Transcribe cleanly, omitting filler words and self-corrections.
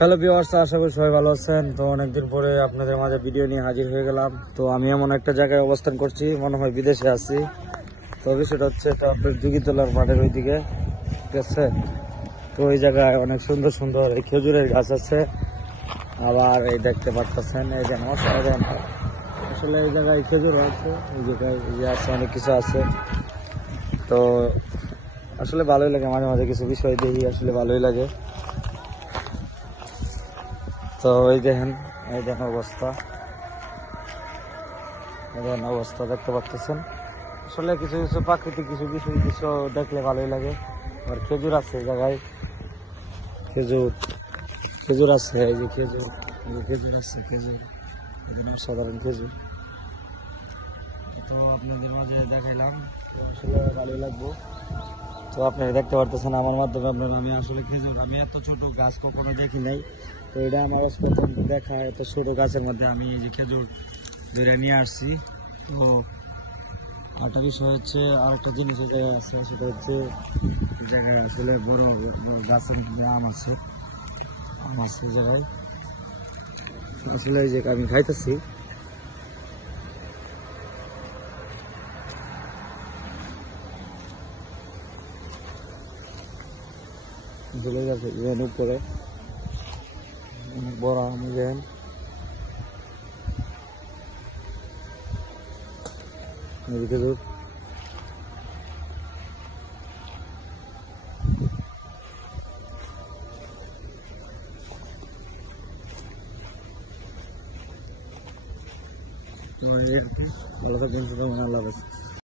Hello viewers, আশা করি সবাই ভালো আছেন। তো অনেকদিন পরে আপনাদের মাঝে ভিডিও নিয়ে হাজির হয়ে গেলাম। তো আমি এমন একটা জায়গায় অবস্থান করছি, মনে হয় বিদেশে আছি। তো বিষয়টা হচ্ছে এটা আপনার যুগীতলার মাঠের ওইদিকে, ঠিক আছে। তো ওই জায়গায় অনেক সুন্দর সুন্দর এই খেজুরের গাছ আছে। আবার এই দেখতে পাচ্ছেন এই যে অসাধারণ, আসলে এই জায়গায় খেজুর আছে, এই জায়গায় যে আছে অনেক কিছু আছে। তো আসলে ভালোই লাগে, মাঝে মাঝে কিছু বিষয় দেখি, আসলে ভালোই লাগে। তো এই দেখেন অবস্থা, অবস্থা দেখতে পাচ্ছেন। আসলে কিছু কিছু প্রাকৃতিক কিছু দেখলে ভালোই লাগে। আর খেজুর আছে এই জায়গায়, খেজুর খেজুর আছে, এই যে খেজুর আছে, একদম সাধারণ খেজুর। তো আপনাদের মাঝে দেখাইলাম, আসলে ভালোই লাগবো। তো আপনারা দেখতে পারতেছেন আমার মাধ্যমে আমি আসলে খেজুর, আমি এত ছোট গাছ কখনো দেখি নাই। তো এটা আমার প্রথম দেখা, এত ছোট গাছের মধ্যে আমি এই যে খেজুর ধরে নিয়ে আসছি। তো আরেকটা বিষয় হচ্ছে, আরেকটা জিনিস আছে, সেটা হচ্ছে জায়গায় আসলে বড় গাছের মধ্যে আম আছে জায়গায়। আসলে এই যে আমি খাইতেছি, চলে গেছে উপরে অনেক বড় আম। খেজুর ভালো থাকবেন, আল্লাহ হাফেজ।